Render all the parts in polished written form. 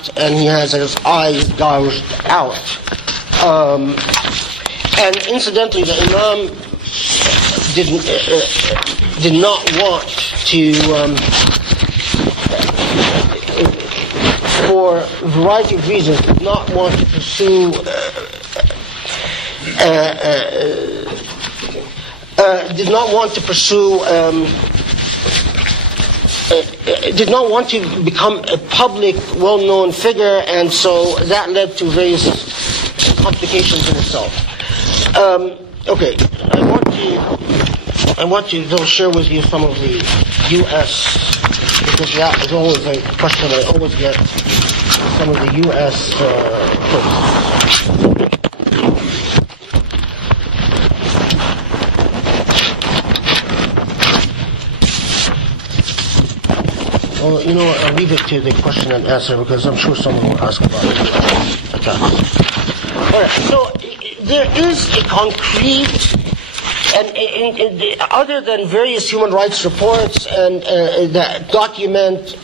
kidnapped and he has his eyes gouged out. And incidentally, the Imam did not want to, for a variety of reasons, did not want to pursue, did not want to become a public, well-known figure, and so that led to various complications in itself. Okay, I want to though share with you some of the U.S. because that is always a question I always get. Some of the U.S. Folks. Well, you know what, I'll leave it to the question and answer because I'm sure someone will ask about attacks. All right, so there is a concrete, and other than various human rights reports and that document,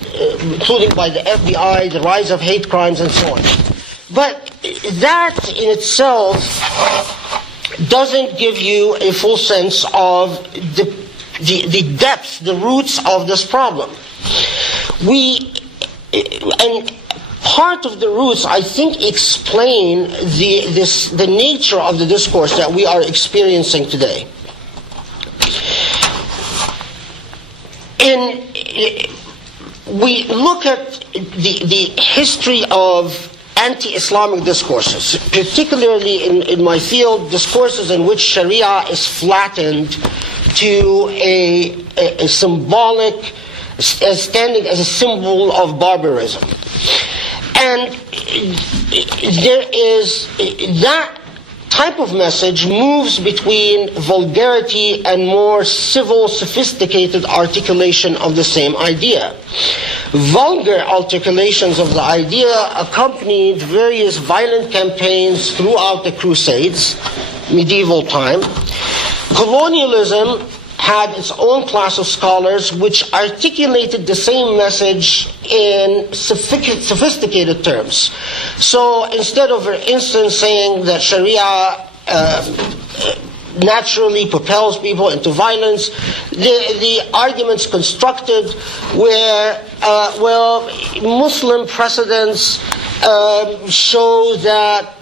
including by the FBI, the rise of hate crimes and so on. But that in itself doesn't give you a full sense of the depth, the roots of this problem. And part of the roots, I think, explain the nature of the discourse that we are experiencing today. We look at the history of anti-Islamic discourses, particularly in my field, discourses in which Sharia is flattened to a symbolic, standing as a symbol of barbarism. And there is that type of message moves between vulgarity and more civil, sophisticated articulation of the same idea. Vulgar articulations of the idea accompanied various violent campaigns throughout the Crusades, medieval time. Colonialism had its own class of scholars which articulated the same message in sophisticated terms. So instead of, for instance, saying that Sharia naturally propels people into violence, the arguments constructed where, Muslim precedents show that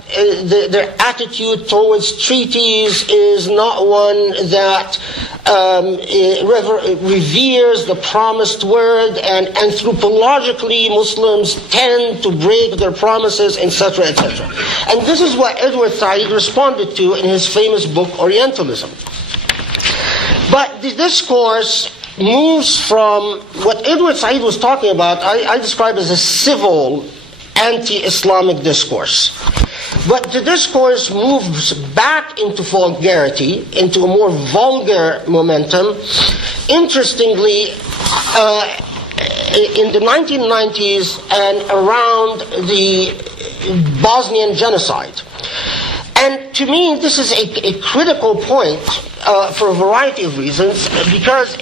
their attitude towards treaties is not one that reveres the promised word, and anthropologically Muslims tend to break their promises, etc., etc. And this is what Edward Said responded to in his famous book Orientalism. But the discourse moves from what Edward Said was talking about, I describe as a civil anti-Islamic discourse. But the discourse moves back into vulgarity, into a more vulgar momentum. Interestingly, in the 1990s and around the Bosnian genocide. And to me, this is a critical point for a variety of reasons, because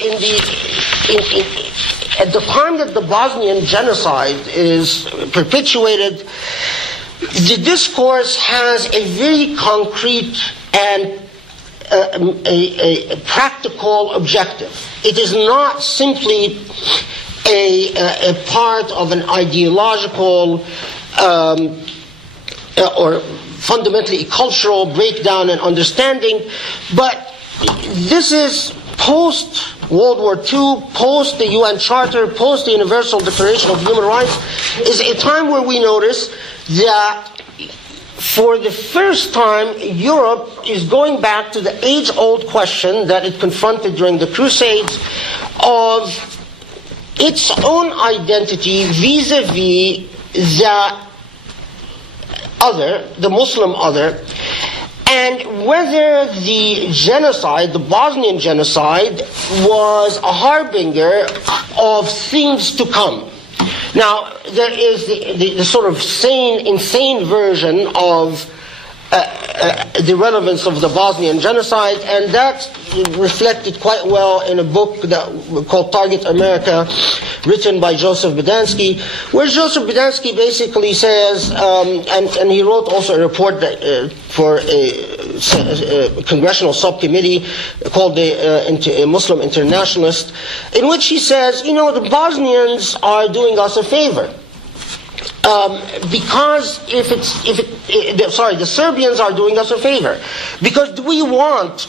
at the time that the Bosnian genocide is perpetuated, the discourse has a very concrete and a practical objective. It is not simply a part of an ideological or fundamentally a cultural breakdown and understanding, but this is post-World War II, post the UN Charter, post the Universal Declaration of Human Rights, is a time where we notice that for the first time Europe is going back to the age-old question that it confronted during the Crusades of its own identity vis-a-vis the Muslim other, and whether the genocide, the Bosnian genocide, was a harbinger of things to come. Now, there is the sort of insane version of the relevance of the Bosnian genocide, and that reflected quite well in a book called Target America, written by Joseph Bodansky, where Joseph Bodansky basically says, and he wrote also a report for a congressional subcommittee called the Muslim Internationalist, in which he says, the Bosnians are doing us a favor. Because the Serbians are doing us a favor. Because we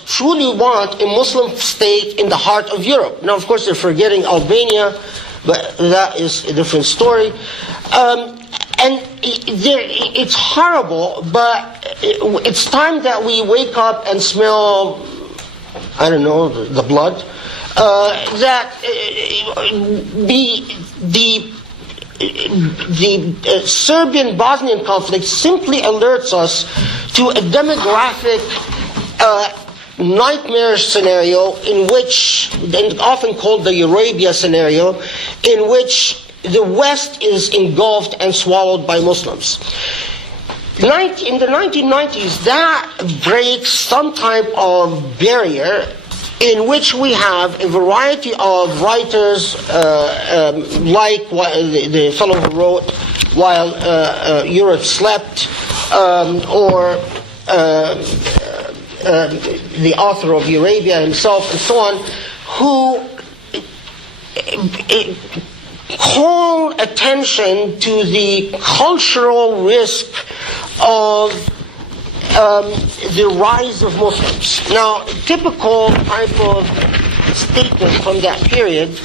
truly want a Muslim state in the heart of Europe. Now, of course, they're forgetting Albania, but that is a different story. And it's horrible, but it's time that we wake up and smell, I don't know, the blood. That the Serbian-Bosnian conflict simply alerts us to a demographic nightmare scenario in which, and often called the Eurabia scenario, in which the West is engulfed and swallowed by Muslims. In the 1990s, that breaks some type of barrier in which we have a variety of writers, like the fellow who wrote While Europe Slept, or the author of Eurabia himself, and so on, who call attention to the cultural risk of the rise of Muslims. Now, typical type of statement from that period,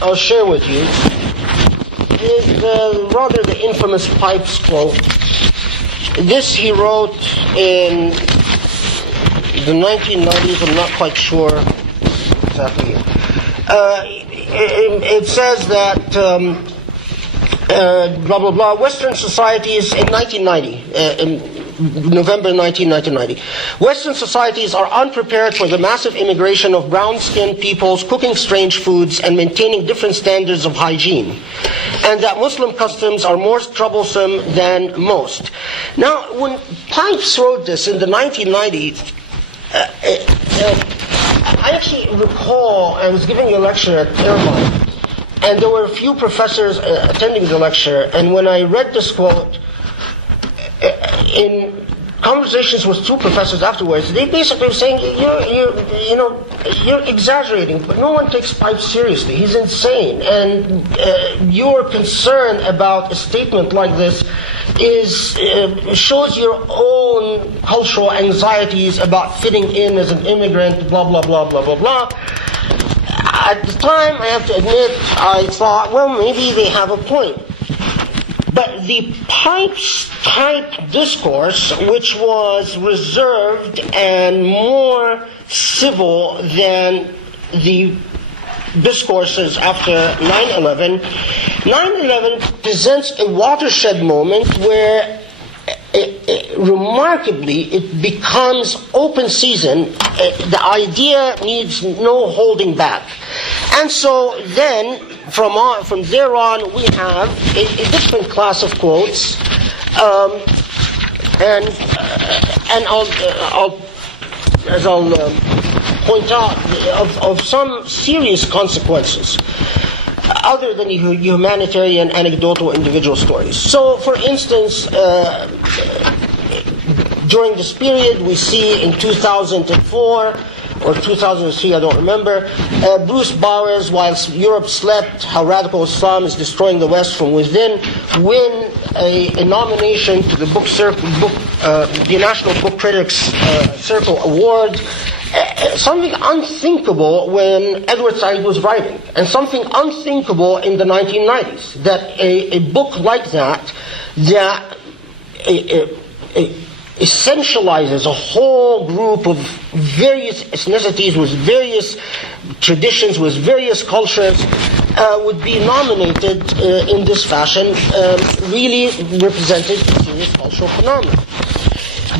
I'll share with you, is rather the infamous Pipes quote. This he wrote in the 1990s, I'm not quite sure exactly. It says that blah blah blah. Western societies in 1990, in November 1990, Western societies are unprepared for the massive immigration of brown-skinned peoples cooking strange foods and maintaining different standards of hygiene, and that Muslim customs are more troublesome than most. Now, when Pipes wrote this in the 1990s, I actually recall I was giving a lecture at Irvine, and there were a few professors attending the lecture, and when I read this quote, in conversations with two professors afterwards, they basically were saying, you're exaggerating, but no one takes Pipes seriously. He's insane, and your concern about a statement like this shows your own cultural anxieties about fitting in as an immigrant, blah, blah, blah, blah, blah, blah. At the time, I have to admit, I thought, well, maybe they have a point. But the Pipes-type discourse, which was reserved and more civil than the discourses after 9/11, 9/11 presents a watershed moment where remarkably it becomes open season. The idea needs no holding back. And so then, from there on, we have a different class of quotes, and I'll point out of some serious consequences, other than humanitarian, anecdotal, individual stories. So, for instance, during this period, we see in 2004 or 2003, I don't remember, Bruce Bowers, Whilst Europe Slept, How Radical Islam is Destroying the West from Within, win a nomination to the the National Book Critics Circle Award. Something unthinkable when Edward Said was writing, and something unthinkable in the 1990s, that a book like that essentializes a whole group of various ethnicities with various traditions, with various cultures, would be nominated in this fashion, really represented a serious cultural phenomenon.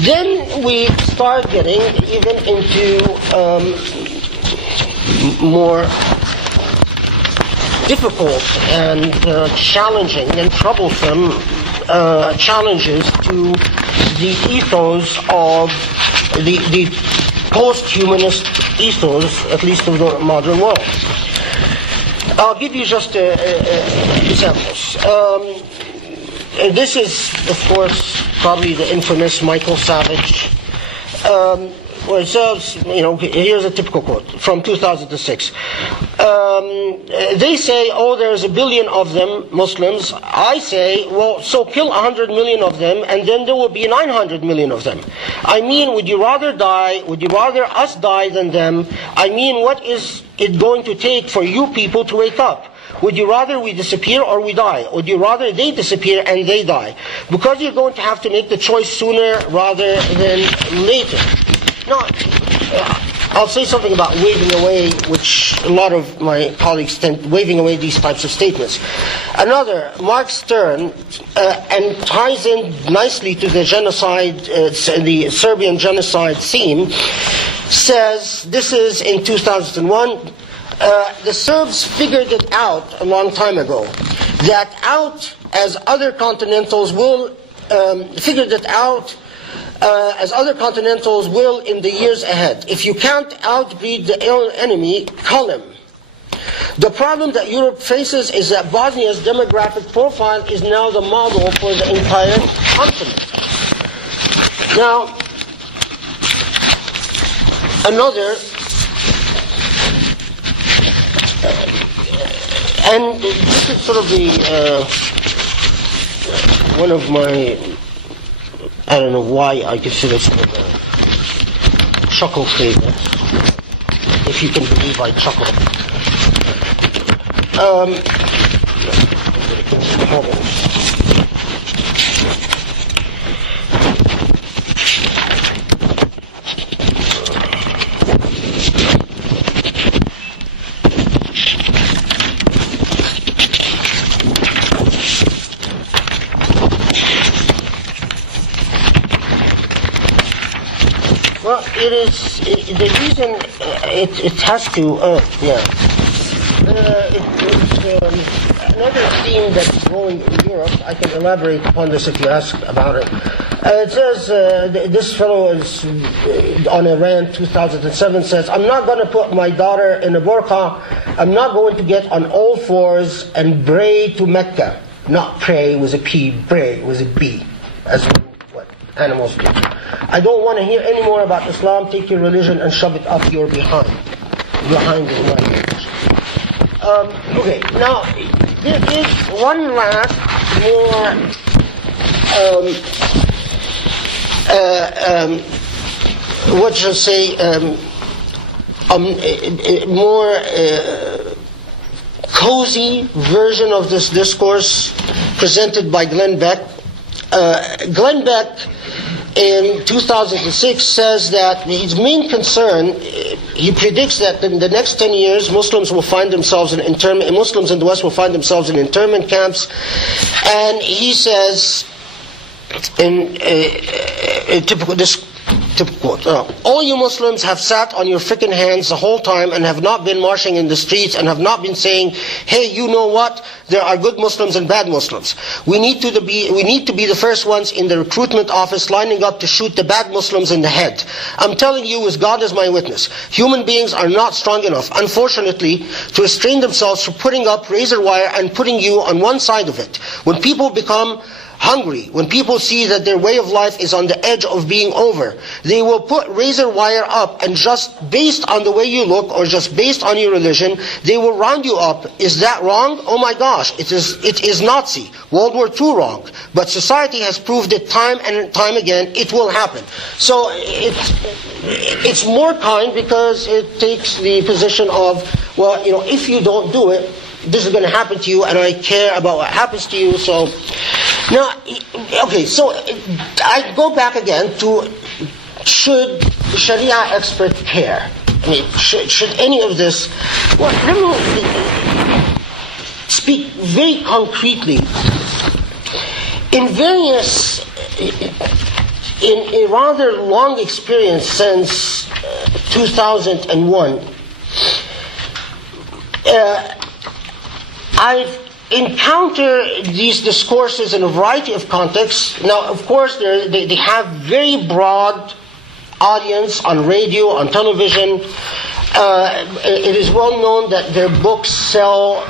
Then we start getting even into more difficult and challenging and troublesome challenges to the ethos of the post-humanist ethos, at least of the modern world. I'll give you just examples. This is, of course, probably the infamous Michael Savage, where it says, here's a typical quote from 2006. They say, there's 1 billion of them, Muslims. I say, well, so kill 100 million of them, and then there will be 900 million of them. I mean, would you rather us die than them? I mean, what is it going to take for you people to wake up? Would you rather we disappear or we die? Or would you rather they disappear and they die? Because you're going to have to make the choice sooner rather than later. Now, I'll say something about waving away, which a lot of my colleagues tend waving away these types of statements. Another, Mark Stern, and ties in nicely to the genocide, the Serbian genocide theme, says, this is in 2001, the Serbs figured it out a long time ago, that as other continentals will in the years ahead. If you can't outbreed the enemy, cull him. The problem that Europe faces is that Bosnia's demographic profile is now the model for the entire continent. Now, another, and this is sort of one of my, I don't know why I consider it sort of a chuckle flavor, if you can believe I chuckle. Hold on. Well, it is the reason it has to. Another theme that's growing in Europe. I can elaborate upon this if you ask about it. It says this fellow is on a rant. 2007 says, "I'm not going to put my daughter in a burqa. I'm not going to get on all fours and bray to Mecca. Not pray with a P, bray with a B, as what animals do. I don't want to hear any more about Islam. Take your religion and shove it up your behind. Behind is my religion." Okay, now there is one last more what shall I say more cozy version of this discourse presented by Glenn Beck. Glenn Beck in 2006 says that his main concern, he predicts that in the next 10 years Muslims in the West will find themselves in internment camps, and he says in typical quote, "All you Muslims have sat on your frickin' hands the whole time and have not been marching in the streets and have not been saying, hey, you know what? There are good Muslims and bad Muslims. We need to be the first ones in the recruitment office lining up to shoot the bad Muslims in the head. I'm telling you, as God is my witness, human beings are not strong enough, unfortunately, to restrain themselves from putting up razor wire and putting you on one side of it. When people become hungry, when people see that their way of life is on the edge of being over, they will put razor wire up, and just based on the way you look or just based on your religion, they will round you up. Is that wrong? Oh my gosh, it is Nazi. World War II wrong. But society has proved it time and time again, it will happen. So it's more kind because it takes the position of, well, if you don't do it, this is going to happen to you, and I care about what happens to you. So now, okay, so I go back again to, should the Sharia expert care? I mean, should any of this? Well, let me speak very concretely. In a rather long experience since 2001. I've encountered these discourses in a variety of contexts. Now, of course, they have very broad audience on radio, on television. It is well known that their books sell